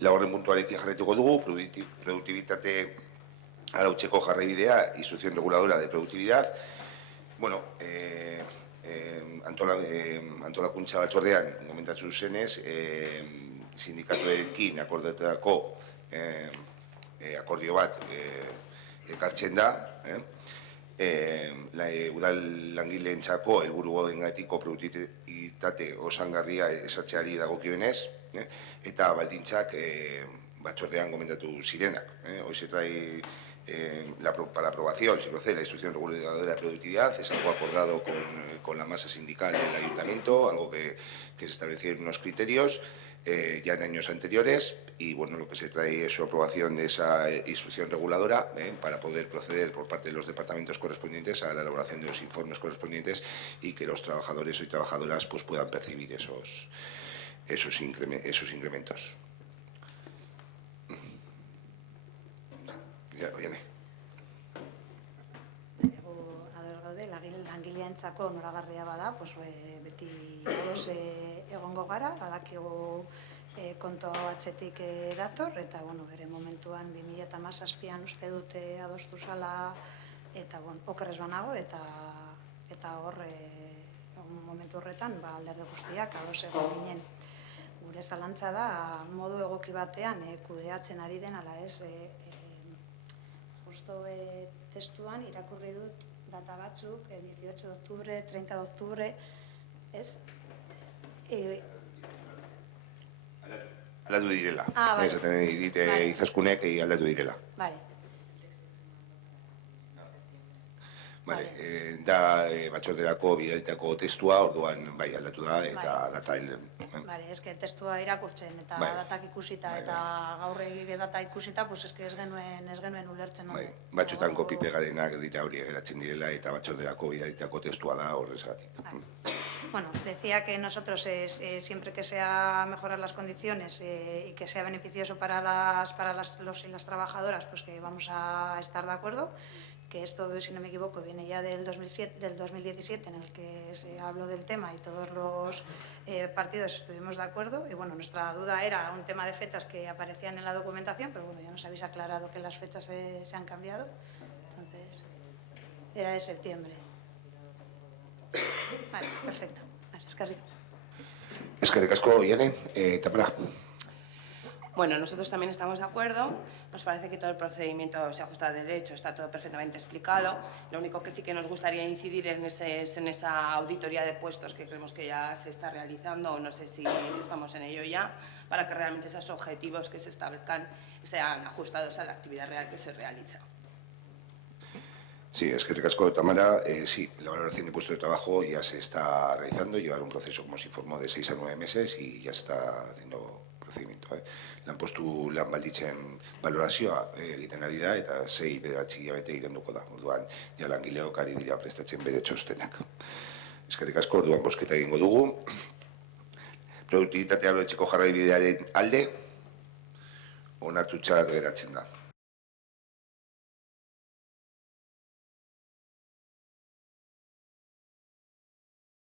Laugarren puntuarekin jarraituko dugu, produktibitate arautzeko jarraibidea, instrucción reguladora de productividad. Bueno, antolakuntza batzordean, komentatu zenez, sindikatuekin akordetako akordio bat ekartzen da, udal langileentzako helburuengatiko produktibitate osangarria ezartzeari dagokionez, eta baldintzak batzordean komentatu zirenak. Hoy se trae para aprobación, se procede la instrucción reguladora de productividad, es algo acordado con la masa sindical del ayuntamiento, algo que se establecieron unos criterios ya en años anteriores, y bueno, lo que se trae es su aprobación de esa instrucción reguladora para poder proceder por parte de los departamentos correspondientes a la elaboración de los informes correspondientes y que los trabajadores y trabajadoras pues puedan percibir esos incrementos. Langileentzako noragarria bada, beti egongo gara, badakigu kontu atzetik dator, eta bere momentuan 2017an uste dute adostu zala, eta okerrez banago, eta hor momentu horretan alderde guztiak ados egon ginen. Gure zalantza da, modu egoki batean kudeatzen ari den, ala ez, justo testuan irakurri dut data batzuk, 18 de octubre, 30 de octubre, ez? Aldatu direla. Vale. Dite izaskunek aldatu direla. Vale. Da batzorderako bidalitako testua, orduan bai aldatu da, eta data Ez que testua irakurtzen, eta datak ikusita, eta gaur egik data ikusita, ez genuen ulertzen. Batzutan kopi-pegarenak dira hori egeratzen direla, eta batzorderako bidalitako testua da horrezgatik. Bueno, decía que nosotros siempre que sea mejorar las condiciones y que sea beneficioso para los y las trabajadoras, pues que vamos a estar de acuerdo, que esto, si no me equivoco, viene ya del 2017 en el que se habló del tema y todos los partidos estuvimos de acuerdo. Y bueno, nuestra duda era un tema de fechas que aparecían en la documentación, pero bueno, ya nos habéis aclarado que las fechas se han cambiado. Entonces, era de septiembre. Vale, perfecto. Vale, eskerrik asko, Iane. Tamara. Bueno, nosotros también estamos de acuerdo, nos parece que todo el procedimiento se ajusta a derecho, está todo perfectamente explicado. Lo único que sí que nos gustaría incidir en esa auditoría de puestos que creemos que ya se está realizando, o no sé si estamos en ello ya, para que realmente esos objetivos que se establezcan sean ajustados a la actividad real que se realiza. Sí, eskerrik asko, Tamara. Sí, la valoración de puestos de trabajo ya se está realizando, llevar un proceso, como se informó, de 6 a 9 meses y ya está haciendo procedimiento. Lan balditzen valorazioa egiten ari da, eta 6-9 hilabete irenduko da. Orduan, ja langileok ari dira prestatzen bere txostenak. Eskerrik asko, orduan bozketa egingo dugu. Produktibitatea arautzeko jarraibidearen alde, onartutzat geratzen da.